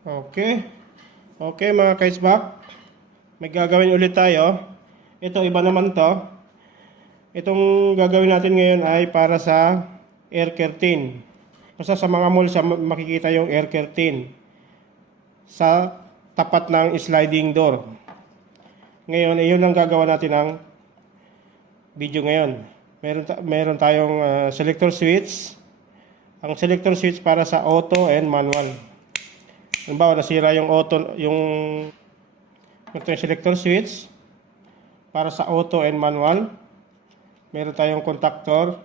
Okay. Okay mga kaisbak. May gagawin ulit tayo. Ito iba naman to. Itong gagawin natin ngayon ay para sa air curtain. Basta sa mga mall makikita yung air curtain sa tapat ng sliding door. Ngayon, iyon ang gagawa natin ng video ngayon. Meron tayong selector switch. Ang selector switch para sa auto and manual. Halimbawa, nasira yung auto, ito yung selector switch para sa auto and manual. Meron tayong contactor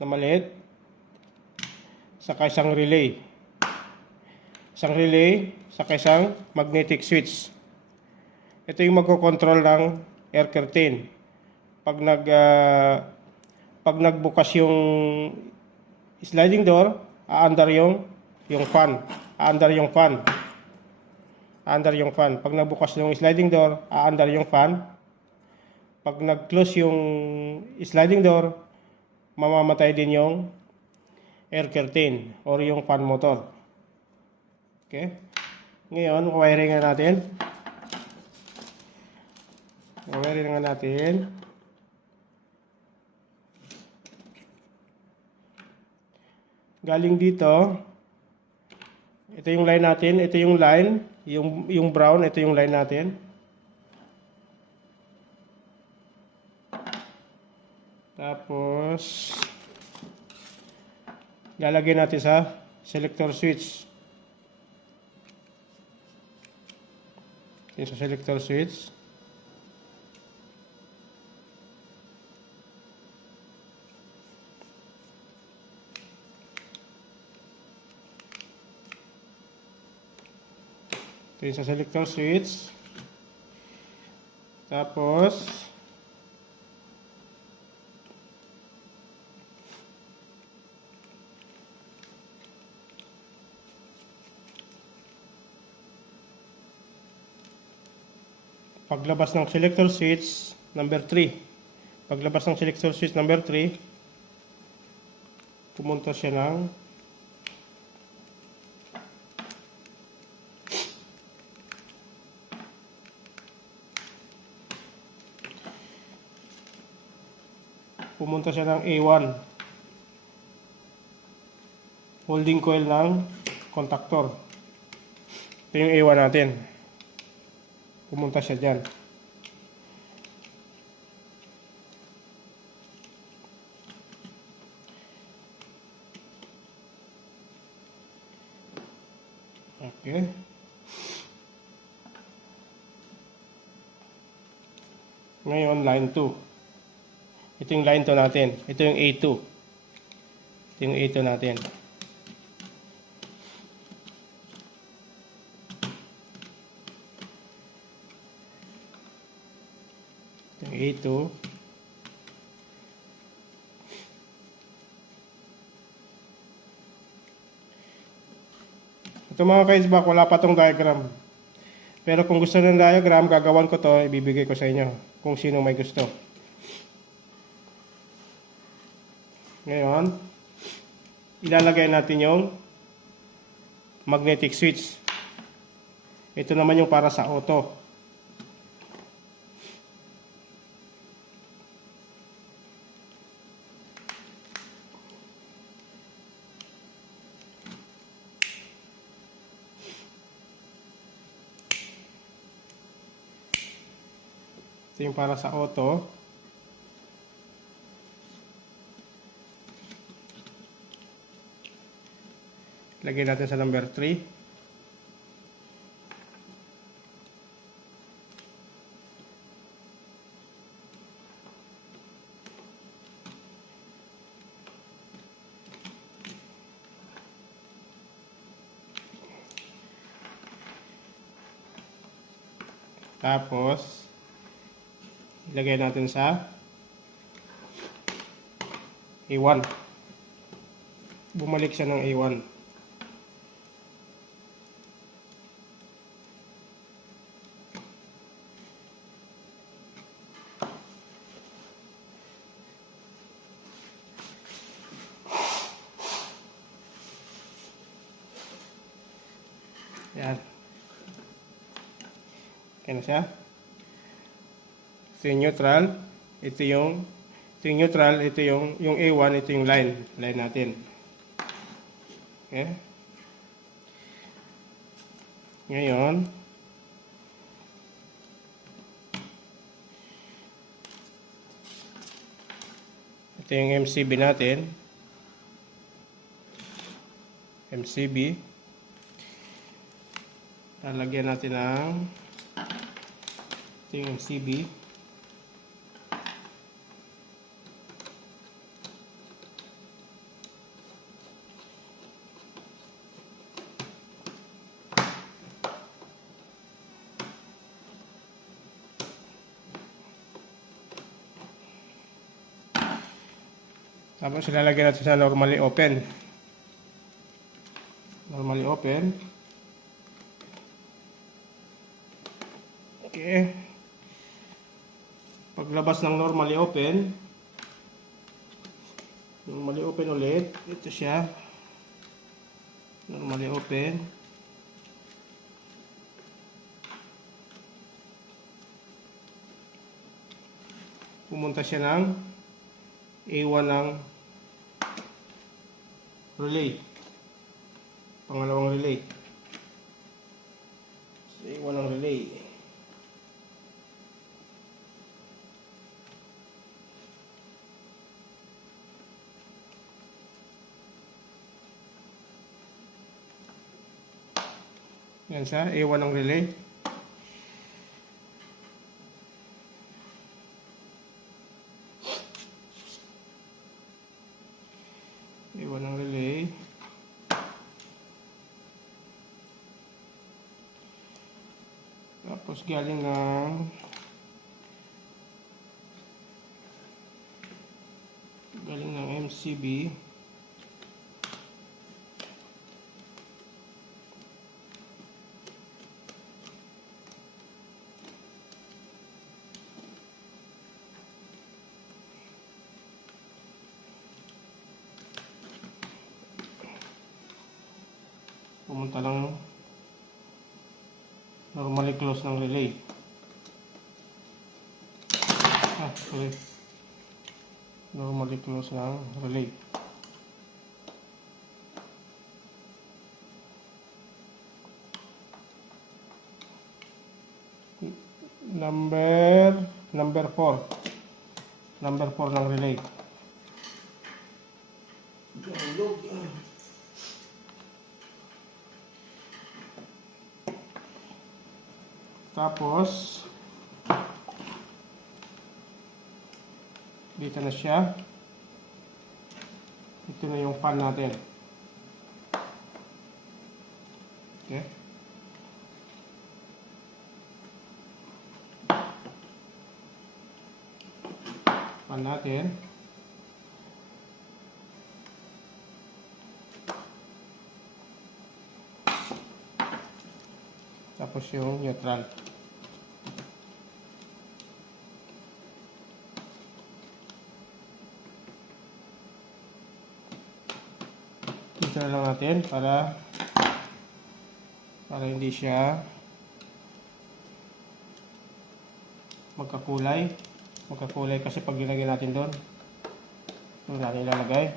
na maliit, saka isang relay. Isang relay, saka isang magnetic switch. Ito yung magkocontrol ng air curtain. Pag nagbukas yung sliding door, aandar yung fan. Aandar yung fan. Aandar yung fan. Pag nagbukas yung sliding door, aandar yung fan. Pag nag-close yung sliding door, mamamatay din yung air curtain or yung fan motor. Okay? Ngayon, wiring na natin. Wiring na natin. Galing dito, ito yung line natin, ito yung line, yung brown, ito yung line natin. Tapos lalagay natin sa selector switch. Ito sa selector switch. Ito sa selector switch. Tapos paglabas ng selector switch number 3. Paglabas ng selector switch number 3, pumunta siya ng A1. Holding coil ng contactor. Ito yung A1 natin. Pumunta siya dyan. Okay. Ngayon, line 2. Ito yung line 2 natin. Ito yung A2. Ito yung A2 natin. Ito yung A2. Ito mga kaisbak, wala pa tong diagram. Pero kung gusto ng diagram, gagawan ko to, ibibigay ko sa inyo. Kung sino may gusto. Ngayon, ilalagay natin yung magnetic switch. Ito naman yung para sa auto. Ito yung para sa auto. Lagay natin sa number 3. Tapos ilagay natin sa A1. Bumalik siya ng A1. Yan. Okay na siya. Ito yung neutral. Ito yung neutral. Ito yung A1. Ito yung line. Line natin. Okay. Ngayon, ito yung MCB natin. MCB. Lalagyan natin ng ito yung MCB. Tapos ilalagay natin sa normally open. Normally open. Okay. Paglabas ng normally open ulit. Ito siya. Normally open. Pumunta siya ng A1 ng relay. Pangalawang relay. A1 ng relay. Yan siya, A1 ng relay. A1 ng relay. Tapos galing ng MCB. Pumunta lang normally close ng relay. Sorry. Normally close ng relay. Number 4. Number 4 ng relay. Tapos dito na siya. Ito na yung fan natin. Okay. Fan natin. Tapos yung neutral. Dito na lang natin para hindi siya magkakulay kasi pag nilagay natin doon, ito natin ilalagay.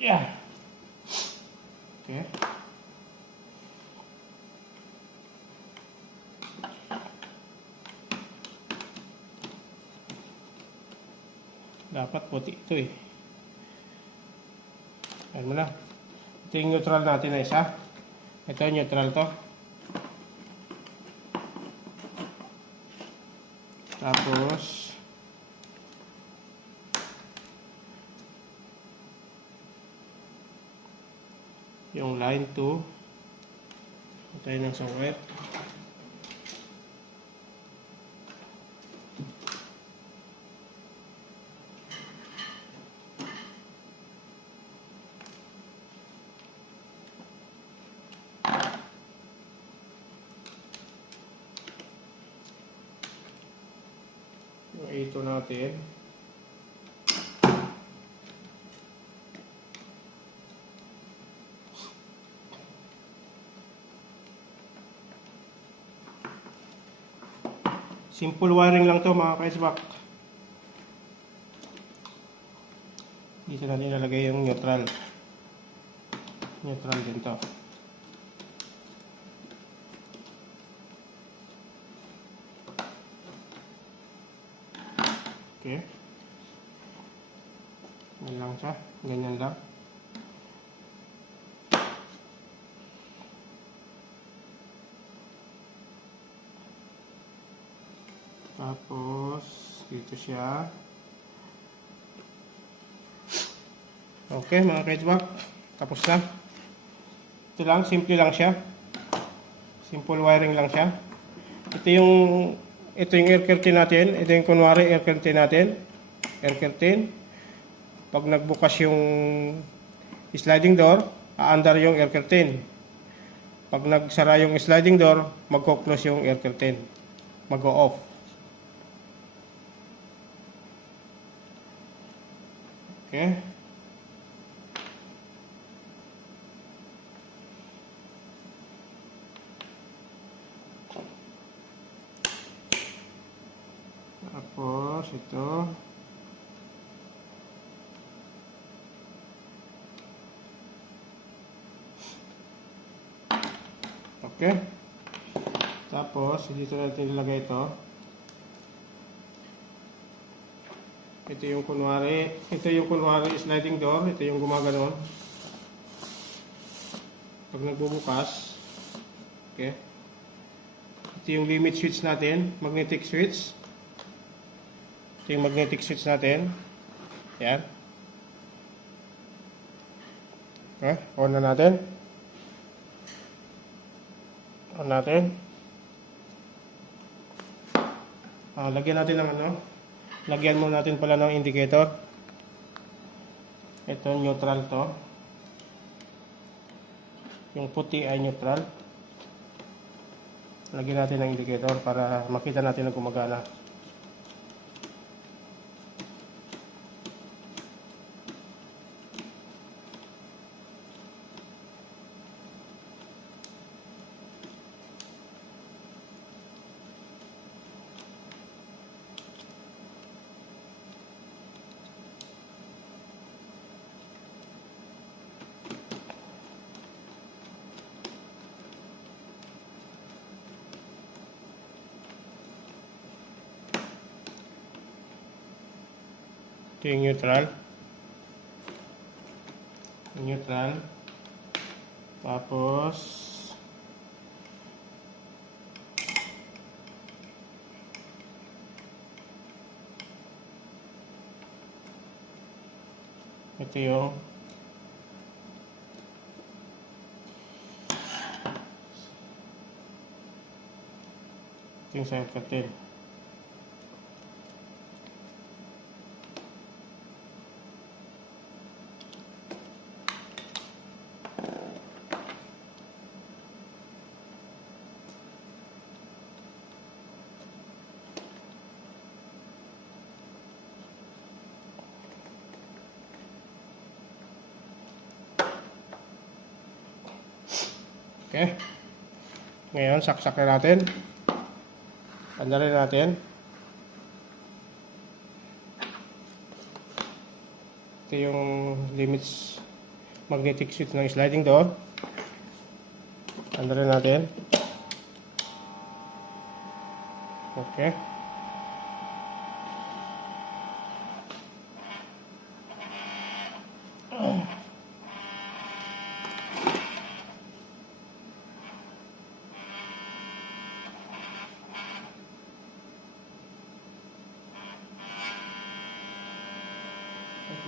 Yeah. Okay. Dapat puti ito eh. Ayan mo na. Ito yung neutral natin na isa. Ito yung neutral to. Tapos yung line 2. Ito yung sungkit. Yung A2 natin. Simple wiring lang to mga ka-SBAC. Dito natin ilalagay yung neutral. Neutral din to. Okay. Ganyan lang siya. Ganyan lang. Tapos, dito siya. Okay, mga ka-SBAC. Tapos na. Ito lang, simple lang siya. Simple wiring lang siya. Ito yung air curtain natin. Ito yung kunwari air curtain natin. Air curtain. Pag nagbukas yung sliding door, aandar yung air curtain. Pag nagsara yung sliding door, magko-close yung air curtain. Mag-o-off. Okay. Tapos ito. Okay. Tapos dito natin ilagay ito. Ito yung kunwari sliding door. Ito yung gumaganon. Pag nagbubukas. Okay. Ito yung limit switch natin. Magnetic switch. Ito yung magnetic switch natin. Yan. Okay. On na natin. On natin. Lagyan natin ng ano. Lagyan mo natin pala ng indicator. Ito neutral to. Yung puti ay neutral. Lagyan natin ng indicator para makita natin na gumagana. Ito yung neutral. Neutral. Tapos ito yung sa curtain. Okay. Ngayon, saksak na natin. Tandalin natin. Ito yung limits magnetic switch ng sliding door. Tandalin natin. Okay.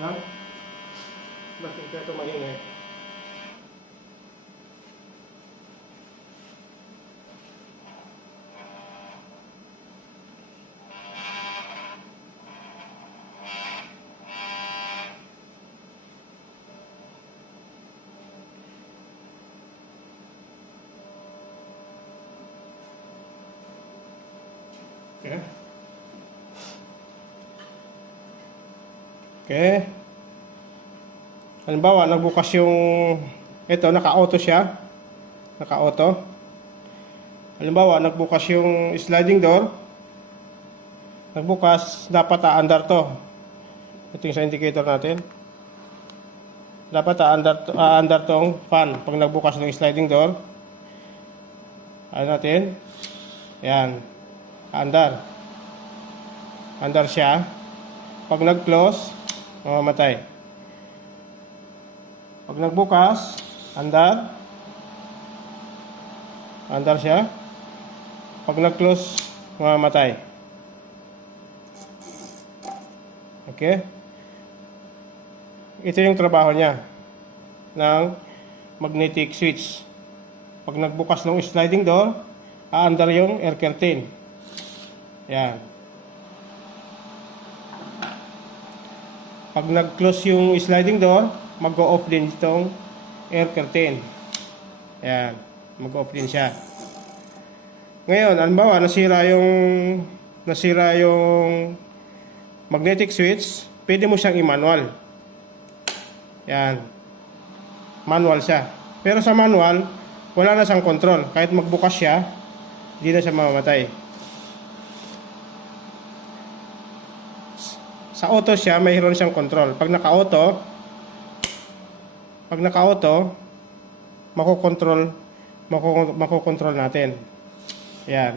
Lang. Bakit kaya ito maingay? Okay. Okay. Halimbawa, nagbukas yung ito, naka-auto siya. Naka-auto. Halimbawa, nagbukas yung sliding door. nagbukas, dapat aandar to. Ito yung sa indicator natin. Dapat aandar tong fan pag nagbukas ng sliding door. Ano natin? Yan. Aandar. Andar siya. Pag nag-close, mamamatay. Pag nagbukas, andar. Andar siya. Pag nag-close, mamamatay. Okay? Ito yung trabaho niya ng magnetic switch. Pag nagbukas ng sliding door, aandar yung air curtain. Yan. Pag nag-close yung sliding door, mag-o-off din itong air curtain. Yan. Mag-off din siya. Ngayon, halimbawa, nasira yung magnetic switch, pwede mo siyang i-manual. Yan. Manual siya. Pero sa manual, wala na siyang control. Kahit magbukas siya, hindi na siya mamamatay. Sa auto siya, mayroon siyang control. Pag naka-auto, makokontrol natin. Yan.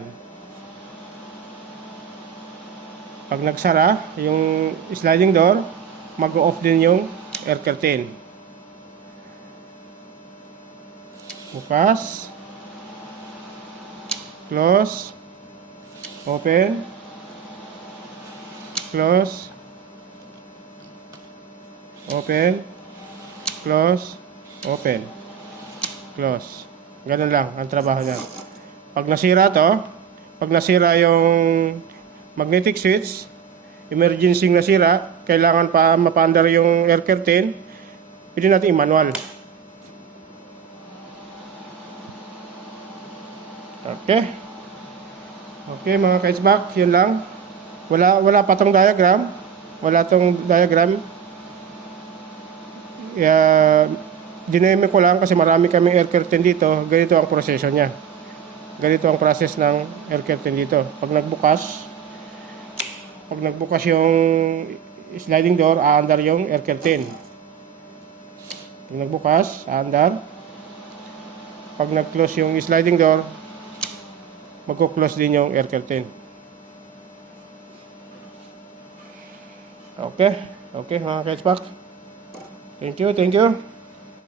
Pag nagsara yung sliding door, mag-off din yung air curtain. Bukas, close, open, close, open, close, open, close. Ganun lang ang trabaho niyan. Pag nasira yung magnetic switch, emergency nasira, kailangan pa mapaandar yung air curtain, pwede natin i-manual. Okay. Okay mga ka-HVAC, yun lang. Wala pa tong diagram. Wala tong diagram. Dineme ko lang kasi marami kaming air curtain dito. Ganito ang proseso niya. Ganito ang process ng air curtain dito. Pag nagbukas yung sliding door, aandar yung air curtain. Pag nagbukas, aandar. Pag nag-close yung sliding door, magko-close din yung air curtain. Okay. Okay mga ka-HVAC. Thank you.